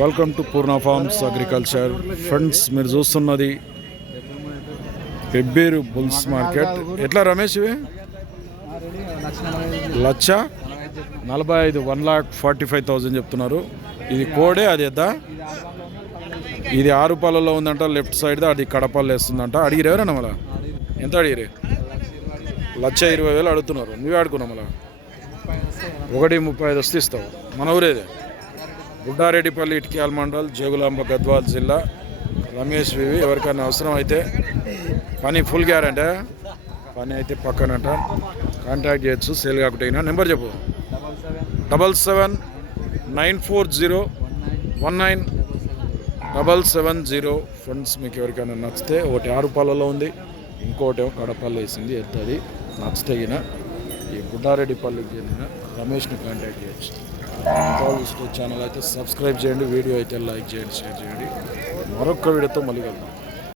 Welcome to Purna farms agriculture friends మీరు చూస్తున్నది Pebbair bulls market ఎట్లా రమేష్ ఇవి? లక్ష నలభై ఐదు one lakh forty five thousand చెప్తున్నారు. ఇది కోడే అది ఎద్దా? ఇది ఆరు పాలలో ఉందంట లెఫ్ట్ సైడ్ అది కడపల్లో వేస్తుందంట. అడిగిరు ఎవరన్నా మళ్ళా? ఎంత అడిగిరు? లక్ష ఇరవై వేలు అడుగుతున్నారు. నువ్వే ఆడుకున్నావు మళ్ళా? ఒకటి ముప్పై ఐదు వస్తే ఇస్తావు. మన ఊరేదే? గుడ్డారెడ్డిపల్లి ఇటుక్యాల మండల్ జోగులాంబ గద్వాల్ జిల్లా. రమేష్ వివి ఎవరికైనా అవసరం అయితే పని ఫుల్ గ్యారంటీ. పని అయితే పక్కనట. కాంటాక్ట్ చేయొచ్చు సేల్ కాకుండా నెంబర్ చెప్పు. Double seven nine four zero one nine double seven zero. Friends మీకు ఎవరికైనా నచ్చితే ఒకటి ఆరు ఉంది. ఇంకోటి కడపల్లో వేసింది. ఎత్తది. నచ్చితే ఈయన ఈ గుడ్డారెడ్డిపల్లికి చెందిన రమేష్ని కాంటాక్ట్ చేయొచ్చు. ఛానల్ అయితే సబ్స్క్రైబ్ చేయండి వీడియో అయితే లైక్ చేయండి షేర్ చేయండి. మరొక వీడియోతో మళ్ళీ కలుద్దాం.